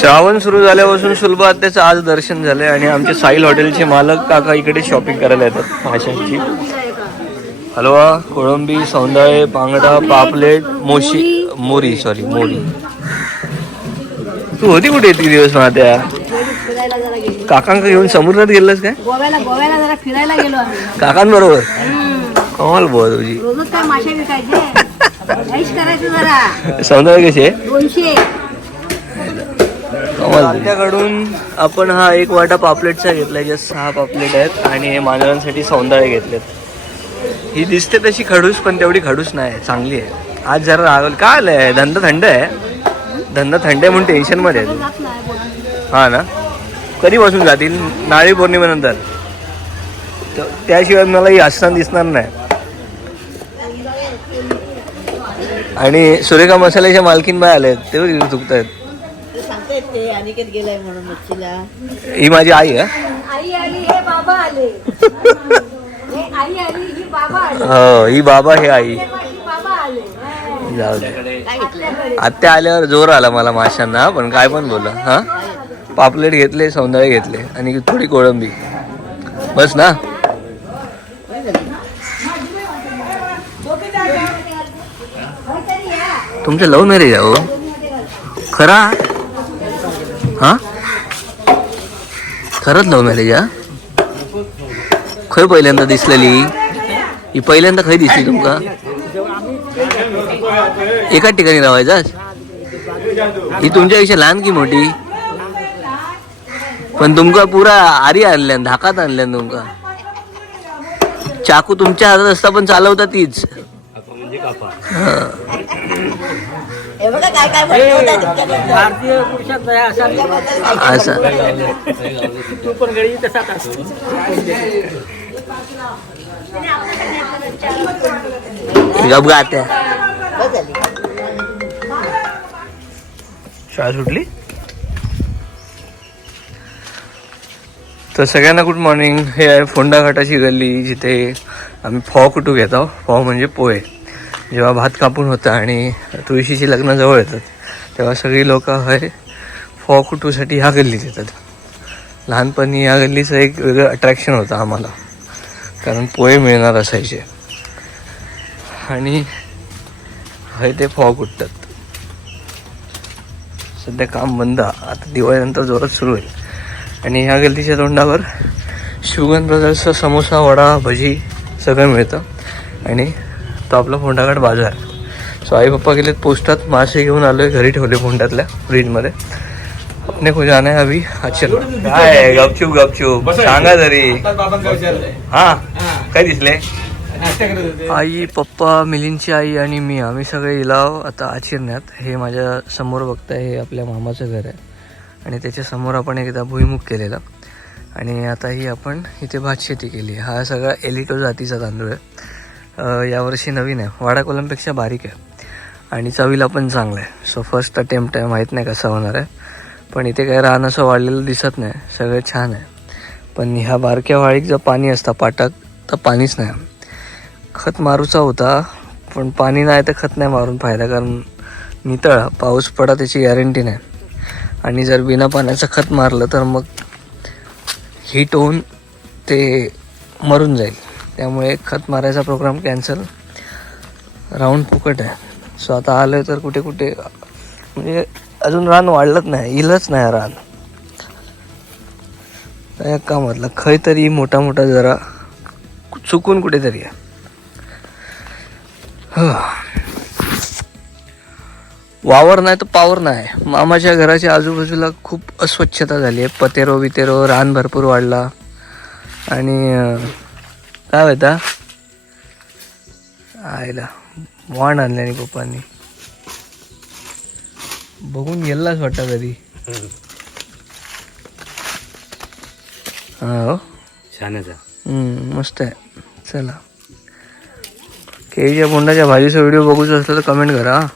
श्रावण सुरू झाल्यापासून सुलभ आत्याचं आज दर्शन झालंय आणि आमचे साईल हॉटेलचे मालक काका इकडे शॉपिंग करायला येतात. माशांची. हलवा कोळंबी सौंदाळे बांगडा पापलेट मोशी मोरी सॉरी मोरी. तू होती कुठे इतके दिवस त्या फिरायला जरा गेलो काकांका घेऊन समुद्रात गेलास काय? काकांबरोबर. कमाल बोल तुझी. सौंदर्य कसे? दोनशे. आपल्याकडून आपण हा एक वाटा पापलेटचा घेतलाय जे सहा पापलेट आहेत आणि मांजरांसाठी सौंदर्य घेतलेत. ही दिसते तशी खडूस पण तेवढी खडूस नाही चांगली आहे. आज जरा रागवल. काय आलंय? धंदा थंड आहे. धंदा थंड आहे म्हणून टेन्शनमध्ये आहे हा ना? कधीपासून जातील? नारळी पौर्णिमेनंतर त्याशिवाय मला ही असताना दिसणार नाही. आणि सुरेखा मसाल्याच्या मालकीन बाय आले ते बघ चुकत आहेत ते सांगतायत ते अनिकेत गेलाय म्हणून मच्छीला. ही माझी आई आहे. आई आली हे बाबा आले. हे आई आली ही बाबा आले. हो ही बाबा हे आई. ही बाबा आले. जाऊ दे. आत्या आल्यावर जोर आला मला माशांना पण काय पण बोला हा? पापलेट घेतले सौंदर्य घेतले आणि थोडी कोळंबी. बस ना. तुमचं लव्ह मॅरेज आहे हो. खरा? खरंच लव्ह मॅरेज हा खय पहिल्यांदा दिसलेली. ही पहिल्यांदा खय दिसली तुमका? एकाच ठिकाणी राहायचा ही तुमच्यापेक्षा लहान की मोठी? पण तुमका पुरा आरी आणल्यान धाकात आणल्यान तुमका. चाकू तुमच्या हातात असता पण चालवता तीच. हा. बघा काय काय म्हणतो तुमच्याकडे भारतीय पुरुषात दया असावी असं. तू पण गडी तसाच असतो. गप गात्या बस झाली शाळा सुटली? तर सगळ्यांना गुड मॉर्निंग हे आहे फोंडा घाटाची गल्ली जिथे आम्ही फॉ कुटू घेतो फॉ म्हणजे पोहे. जेव्हा भात कापून होतं आणि तुळशीची लग्न जवळ येतात तेव्हा सगळी लोक हे फॉ कुटूसाठी ह्या गल्लीत येतात. लहानपणी या गल्लीचं एक वेगळं अट्रॅक्शन होतं आम्हाला. कारण पोहे मिळणार असायचे. आणि हे ते फॉ कुटतात. सध्या काम बंद आता दिवाळीनंतर जोरात सुरू होईल. आणि ह्या गल्लीच्या तोंडावर शुगन ब्रदर्सचा समोसा वडा भजी सगळं मिळतं. आणि तो आपला फोंडाघाट बाजार सो आई पप्पा गेलेत पोस्टात. मासे घेऊन आलोय घरी ठेवले फोंड्यातल्या फ्रीजमध्ये. अपने को जाना है अभी अच्छा काय गपचूप गपचूप. सांगा तरी हा? काय दिसले? आई पप्पा मिलिंदची आई आणि मी. आम्ही सगळे इलाव आता आचिरण्यात. हे माझ्यासमोर बघताय हे आपल्या मामाचं घर आहे. आणि त्याच्यासमोर आपण एकदा भुईमुख केलेला. आणि आता ही आपण इथे भात शेती केली. हा सगळा एलिटो जातीचा तांदूळ आहे. यावर्षी नवीन आहे. वाडा कोलमपेक्षा बारीक आहे. आणि चवीला पण चांगला आहे. सो फर्स्ट अटेम्प्ट आहे. माहीत नाही कसा होणार आहे. पण इथे काही रान असं वाढलेलं दिसत नाही. सगळं छान आहे. पण ह्या बारक्या वाळीत जर पाणी असतं पाटाक तर पाणीच नाही. खत मारूचा होता पण पाणी नाही तर खत नाही मारून फायदा कारण नितळ पाऊस पडा त्याची गॅरंटी नाही. आणि जर बिना पाण्याचं खत मारलं तर मग हीट होऊन ते मरून जाईल. त्यामुळे खत मारायचा प्रोग्राम कॅन्सल राऊंड फुकट आहे. सो आता आलं तर कुठे कुठे म्हणजे अजून रान वाढलंच नाही येईलच नाही रान. त्या कामातला खय तरी मोठा मोठा जरा चुकून कुठेतरी आहे. वावर नाही तर पावर नाही. मामाच्या घराच्या आजूबाजूला खूप अस्वच्छता झाली आहे. पतेरो वितेरो रान भरपूर वाढला. आणि काय होता? आयला वाण आणल्याने पप्पांनी. बघून गेलाच वाटतं कधी. हा हो. छानच हम्म, मस्त आहे. चला. केळीच्या बोंडाच्या भाजीचा व्हिडिओ बघूच असलं तर कमेंट करा हा.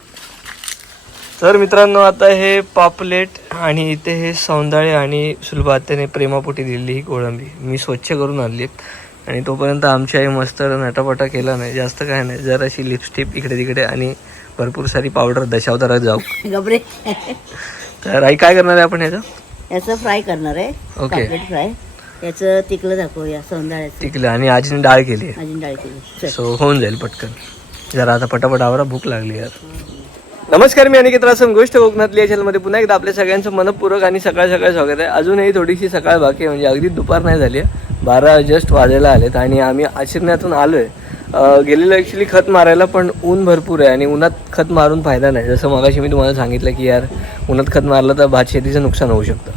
तर मित्रांनो आता हे पापलेट आणि इथे हे सौंदाळे आणि सुलभात्याने प्रेमापोटी दिलेली ही कोळंबी. मी स्वच्छ करून आणली आणि तोपर्यंत आमची आई मस्त नटापटा केला नाही जास्त काय नाही. जराशी लिपस्टिक इकडे तिकडे आणि भरपूर सारी पावडर दशावतारात जाऊ. गबरे तर आई काय करणार आहे आपण ह्याचं याचं फ्राय करणार आहे. ओके. फ्राय याचं तिकलं दाखवूया सोंदाळ्याचं टिकलं आणि आजीने डाळ केली आहे. अजून डाळ केली. सो होऊन जाईल पटकन. जरा आता पटापट आवरा भूक लागली यार. नमस्कार मी अनिकेत रासन गोष्ट कोकणातली. या चॅनलमध्ये पुन्हा एकदा आपल्या सगळ्यांचं मनपूर्वक आणि सकाळ सकाळ स्वागत आहे. अजूनही थोडीशी सकाळ बाकी आहे म्हणजे अगदी दुपार नाही झाली आहे. बारा जस्ट वाजायला आलेत आणि आम्ही आशिरण्यातून आलो आहे गेलेलो ॲक्च्युली खत मारायला पण ऊन भरपूर आहे आणि उन्हात खत मारून फायदा नाही. जसं मगाशी मी तुम्हाला सांगितलं की यार उन्हात खत मारलं तर भात शेतीचं नुकसान होऊ शकतं.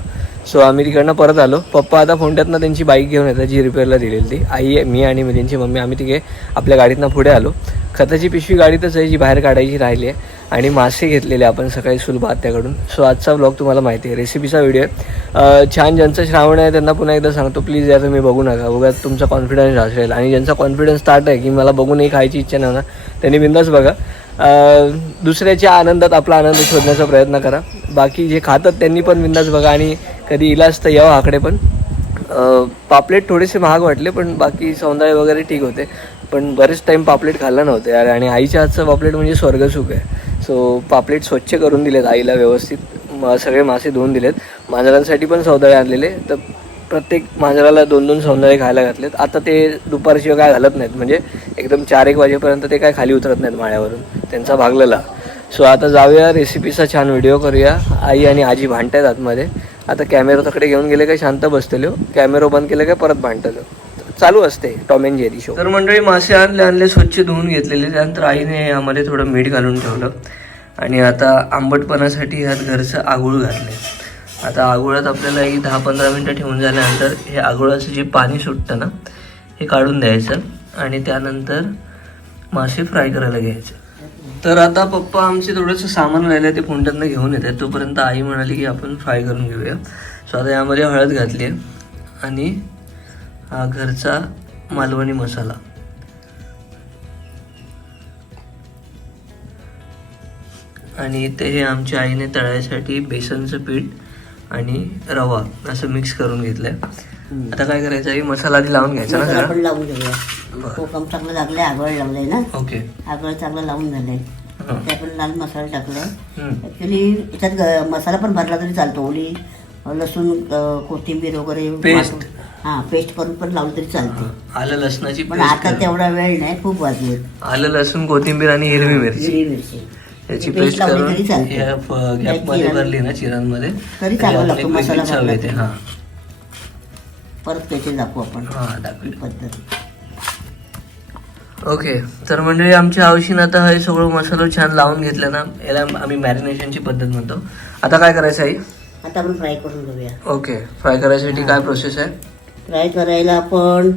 सो आम्ही तिकडनं परत आलो. पप्पा आता फोंड्यातनं त्यांची बाईक घेऊन येतात जी रिपेअरला दिलेली ती. आई मी आणि मिलिंदची मम्मी आम्ही तिघे आपल्या गाडीतनं पुढे आलो. खताची पिशवी गाडीतच आहे जी बाहेर काढायची राहिली आहे. आणि मासे घेतलेले आपण सकाळी सुलभ त्याकडून सो आजचा ब्लॉग तुम्हाला माहिती आहे. रेसिपीचा व्हिडिओ आहे. छान ज्यांचं श्रावण आहे त्यांना पुन्हा एकदा सांगतो. प्लीज या तुम्ही बघू नका. बघा तुमचा कॉन्फिडन्स असेल आणि ज्यांचा कॉन्फिडन्स स्टार्ट आहे की मला बघूनही खायची इच्छा नाही ना त्यांनी बिंदास बघा. दुसऱ्याच्या आनंदात आपला आनंद शोधण्याचा प्रयत्न करा. बाकी जे खातात त्यांनी पण बिंदास बघा आणि कधी इलाज तर यावं आकडे पण. पापलेट थोडेसे महाग वाटले पण बाकी सौंदर्य वगैरे ठीक होते. पण बरेच टाईम पापलेट खाल्ला नव्हते यार. आणि आईच्या हातचं पापलेट म्हणजे स्वर्गसुख आहे. सो पापलेट स्वच्छ करून दिलेत आईला व्यवस्थित. सगळे मासे धुवून दिलेत. मांजरांसाठी पण सौंदर्य आणलेले. तर प्रत्येक मांजराला दोन दोन सौंदर्य खायला घातलेत. आता ते दुपारशिवाय काय घालत नाहीत. म्हणजे एकदम चार एक वाजेपर्यंत ते काय खाली उतरत नाहीत माळ्यावरून. त्यांचा भागलेला सो आता जाऊया. रेसिपीचा छान व्हिडिओ करूया. आई आणि आजी भांडतायत आतमध्ये. आता कॅमेरा तकडे घेऊन गेले काय शांत बसतेलो कॅमेरा बंद केले काय परत भांडतलो हो? चालू असते टॉम अँड जेरी शो. तर मंडळी मासे आणले आणले स्वच्छ धुवून घेतलेले. त्यानंतर आईने यामध्ये थोडं मीठ घालून ठेवलं. आणि आता आंबटपणासाठी ह्यात घरचं आगुळ घातले आता आगुळात आपल्याला ही दहा पंधरा मिनटं ठेवून झाल्यानंतर हे आगुळाचं जे पाणी सुटतं ना हे काढून द्यायचं. आणि त्यानंतर मासे फ्राय करायला घ्यायचे. तर आता पप्पा आमचे थोडंसं सामान राहिलं ते फोंड्यातनं घेऊन येत आहे तोपर्यंत आई म्हणाली की आपण फ्राय करून घेऊया. सो आता यामध्ये हळद घातली आहे. आणि घरचा मालवणी मसाला. आणि इथे हे आमच्या आईने तळायसाठी बेसनचं पीठ आणि रवा असं मिक्स करून घेतलंय. आता काय करायचं? आहे मसाला आधी लावून घ्यायचा ना जरा लावून घेऊया. कोकम चांगलं लागलंय आगळ लावलंय ना? ओके. आगळ चांगलं लावून झालंय. ते पण लाल मसाला टाकलाय. हम्म. ऍक्च्युली याच्यात मसाला पण भरला तरी चालतो. ओली लसूण कोथिंबीर वगैरे Paste. हा पेस्ट करून पण लावली तरी चालते आलं लसणाची पण पेस्ट आता. तेवढा वेळ नाही खूप वाजले आलं लसूण कोथिंबीर आणि हिरवी मिरची. हिरवी मिरची. त्याची ती पेस्ट लावली करून तरी चालते. या गॅपमध्ये भरली ना चिरांमध्ये तरी लागतो, आपली मसाला वेगळी चव भरला येते तरी. हा. परत त्याचे दाखवू आपण. हा पद्धत. ओके तर मंडळी आमच्या आवशीनं आता हे सगळं मसाला छान लावून घेतलं ना याला आम्ही मॅरिनेशनची पद्धत म्हणतो. आता काय करायचं आहे आता आपण फ्राय करून घेऊया. ओके फ्राय करायसाठी काय प्रोसेस आहे? फ्राय करायला आपण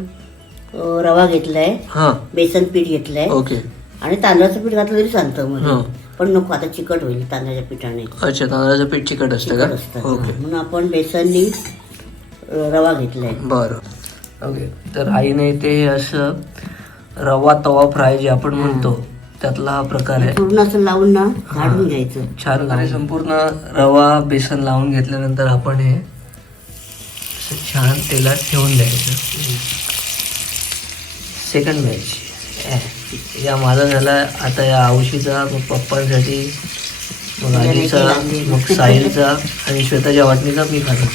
अ, रवा घेतलाय हां. बेसन पीठ घेतलंय. ओके. आणि तांदळाचं पीठ घातलं तरी चालतं हं. मध्ये पण नको आता चिकट होईल तांदळाच्या पिठाने. अच्छा तांदळाचं पीठ चिकट असतं चिकट का ओके. म्हणून आपण बेसननी अ, रवा घेतलाय. बरं. ओके. तर आईने हे असं रवा तवा फ्राय जे आपण म्हणतो त्यातला हा प्रकार आहे. पूर्ण असं लावून ना झाडून घ्यायचं. छान आणि संपूर्ण रवा बेसन लावून घेतल्यानंतर आपण हे असं छान तेलात ठेवून द्यायचं. सेकंड बॅच या माझा झाला आता या आवशीचा मग पप्पांसाठी मग आजीचा मग साहिलचा आणि श्वेताच्या वाटणीचा मी खातो.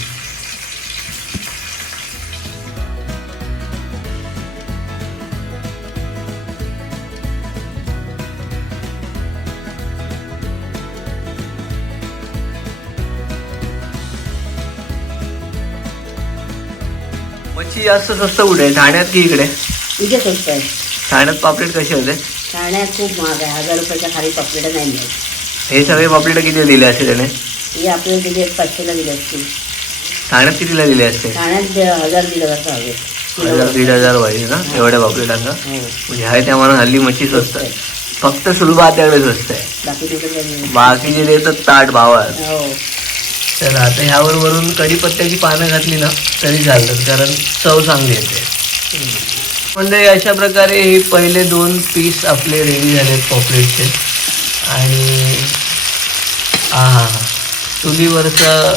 मच्छी जास्त स्वस्त कुठे आहे? ठाण्यात की इकडे? इथे स्वस्त आहे. ठाण्यात पापलेट कसे होते? ठाण्यात खूप महाग आहे. हजार रुपयाच्या खाली पापलेट नाही मिळत. हे सगळे पापलेट किती दिले असते त्याने? हे आपल्याला तिथे पाचशेला दिले असतील. ठाण्यात कितीला दिले असते? ठाण्यात हजार दिलं जातं हवे. हजार दीड हजार पाहिजे ना एवढ्या पापलेटांना हो. म्हणजे आहे त्या म्हणून हल्ली मच्छी स्वस्त आहे. फक्त सुलभ त्याकडे स्वस्त आहे. बाकी तिथे काही नाही. बाकीचे देतात ताट भावात हो. तर आता ह्यावर वरून कढीपत्त्याची पानं घातली ना तरी चालतात कारण चव चांगली येते. म्हणजे अशा प्रकारे हे पहिले दोन पीस आपले रेडी झालेत पॉपलेटचे आणि हा हा. हा चुलीवरचं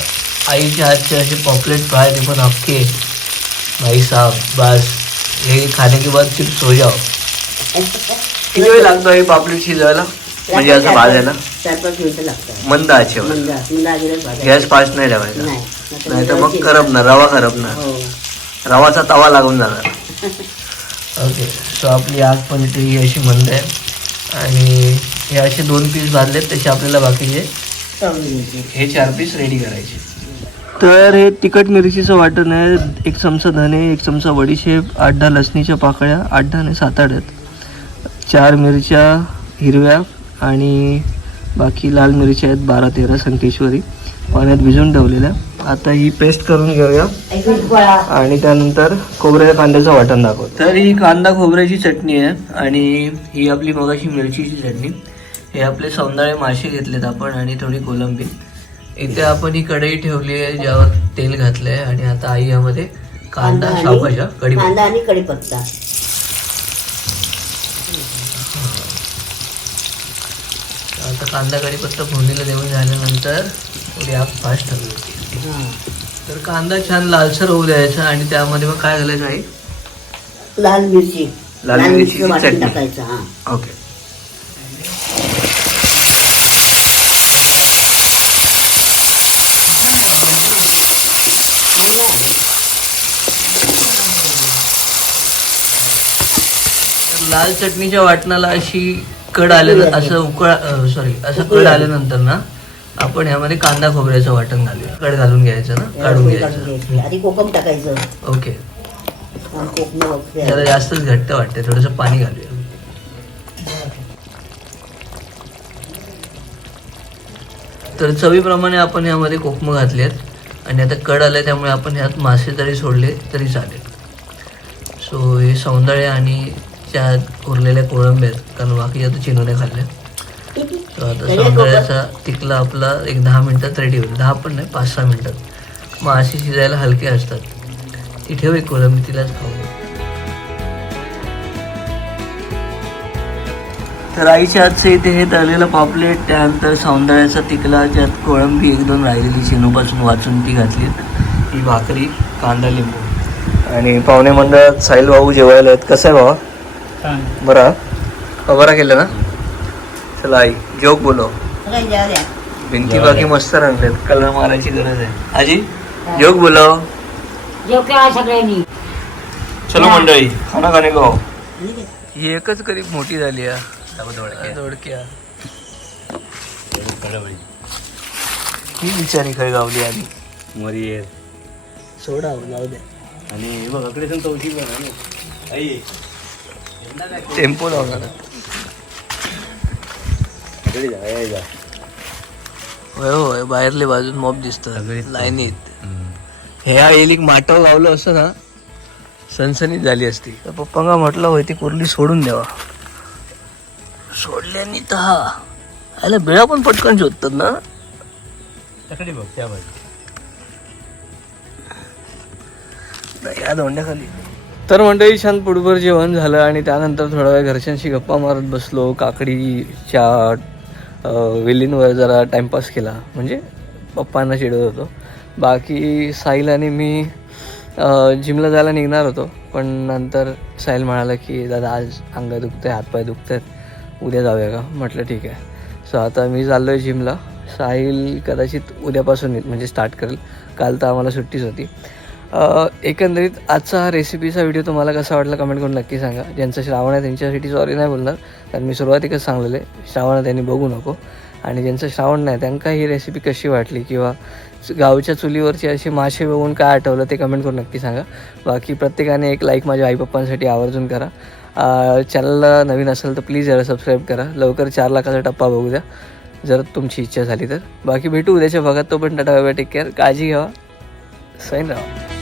आईच्या हातचे असे पॉपलेट फ्राय ते पण अख्खे. भाई साहब बस. हे खाने के बाद चिप्स हो जाओ. किती वेळ लागतो हे पापलेट शिजवायला म्हणजे असं भाजायला चार पाच मिनिटं लागतात मंद आचेवर. मंद मंद आगीलाच भाजायचं. गॅस फास्ट नाही ठेवायचा. नाही नाही तर मग करपणार रवा करपणार. हो. रवाचा तवा लागून जाणार. ओके सो आपली आग पण इथे ही अशी मंद आहे. आणि हे असे दोन पीस भाजलेत तसे आपल्याला बाकीचे तळून घ्यायचे. हे चार पीस रेडी करायचे. तर हे तिखट मिरचीचं वाटण आहे. एक चमचा धने एक चमचा बडीशेप आठ दहा लसणीच्या पाकळ्या आठ दहा आणि सात आठ आहेत. चार मिरच्या हिरव्या आणि बाकी लाल मिरच्या आहेत बारा तेरा संकेश्वरी. पाण्यात भिजवून ठेवलेल्या. आता ही पेस्ट करून घेऊया. आणि त्यानंतर खोबऱ्या कांद्याचं वाटण दाखवतो. तर ही कांदा खोबऱ्याची चटणी आहे आणि ही आपली मगाशी मिरचीची चटणी. हे आपले सौंदाळे मासे घेतलेत आपण आणि थोडी कोलंबी. इथे आपण ही कढई ठेवली आहे ज्यावर तेल घातलंय. आणि आता आई यामध्ये कांदा सावकाशा कढीपत्ता. कांदा आणि कढीपत्ता. आता कांदा कढीपत्ता फोडणीला देऊन झाल्यानंतर थोडी आग फास्ट हवी होती हा. तर कांदा छान लालसर होऊ द्यायचा आणि त्यामध्ये मग काय घालायचं आई? लाल मिरची. लाल मिरची वाटून चटणी. टाकायचं हा. ओके. तर लाल चटणीच्या वाटणाला अशी कड आल्या असं उकळ सॉरी असं कड आल्यानंतर ना आपण ह्यामध्ये कांदा खोबऱ्याचं वाटण घालूया. कड घालून घ्यायचं ना काढून घ्यायचं. आधी कोकम टाकायचं. ओके. जरा जास्तच घट्ट वाटते थोडंसं पाणी घालूया. तर चवीप्रमाणे आपण यामध्ये कोकमं घातली आहेत आणि आता कड आलं त्यामुळे आपण ह्यात मासे जरी सोडले तरी चालेल. सो हे सौंदर्य आणि त्यात उरलेल्या आहेत कारण बाकी आता चिनोने खाल्ल्या. आता सौंदर्याचा तिकला आपला एक दहा मिनिटात रेडी होईल दहा पण नाही पाच सहा मिनिटात मासे शिजायला हलके असतात. ती ठेव एक कोळंबी तिलाच खाऊ. तर आईच्या हातचं इथे हे तळलेलं पापलेट त्यानंतर सौंदर्याचा तिकला ज्यात कोळंबी एक दोन राहिलेली चेनूपासून वाचून ती घातली ही भाकरी कांदा लिंबू. आणि पाहुणे मंडळात साहिल भाऊ जेवायला आहेत कसं आहे भावा? बरा. बरा केलं ना? चला आई जोक बोलो द्या द्या. भिंती बाकी मस्त रंगलेत. कलर मारायची गरज आहे. आजी जोक बोलो सगळ्यांनी. चलो मंडळी खाना खाणे गो ही एकच करीब मोठी झाली आहे. दोडक्या ही बिचारी खय गावली आधी मरी सोडा जाऊ दे. आणि हे बघ अकडे पण चौथी पण. आई टेम्पो लावणार. होय होय बाहेरले बाजून मॉब दिसतात. सगळीच लाईनीत हम्म. हे येईल माटव गावलं असतं ना सनसनीत झाली असती. तर पप्पांना म्हटलं होय ती कुर्ली सोडून द्यावा. सोडल्यानी तर हा आयला बिळा पण पटकन शोधतात ना. बघ त्या बाजू या दोंड्याखाली तर मंडळी छान पुढभर जेवण झालं आणि त्यानंतर थोडा वेळ घरच्यांशी गप्पा मारत बसलो. काकडीच्या वेलींवर जरा टाइमपास केला. म्हणजे पप्पांना चिडवत होतो. बाकी साहिल आणि मी जिमला जायला निघणार होतो. पण नंतर साहिल म्हणाला की दादा आज अंग दुखत आहे हातपाय आहेत उद्या जाऊया का? म्हटलं ठीक आहे. सो आता मी चाललो आहे जिमला. साहिल कदाचित उद्यापासून म्हणजे स्टार्ट करेल. काल तर आम्हाला सुट्टीच होती. एकंदरीत आजचा हा रेसिपीचा व्हिडिओ तुम्हाला कसा वाटला कमेंट करून नक्की सांगा. ज्यांचं श्रावण आहे त्यांच्यासाठी सॉरी नाही बोलणार कारण मी सुरुवातीकच सांगलेलं आहे श्रावण आहे त्यांनी बघू नको. आणि ज्यांचं श्रावण नाही त्यांना ही रेसिपी कशी वाटली किंवा गावच्या चुलीवरचे असे मासे बघून काय आठवलं ते कमेंट करून नक्की सांगा. बाकी प्रत्येकाने एक लाईक माझ्या आईपप्पांसाठी आवर्जून करा. चॅनलला नवीन असेल तर प्लीज जरा सबस्क्राईब करा. लवकर चार लाखाचा टप्पा बघू द्या जर तुमची इच्छा झाली तर. बाकी भेटू उद्याच्या भागात तो पण टाटा बाबा टेक केअर काळजी घ्यावा सैन राहा.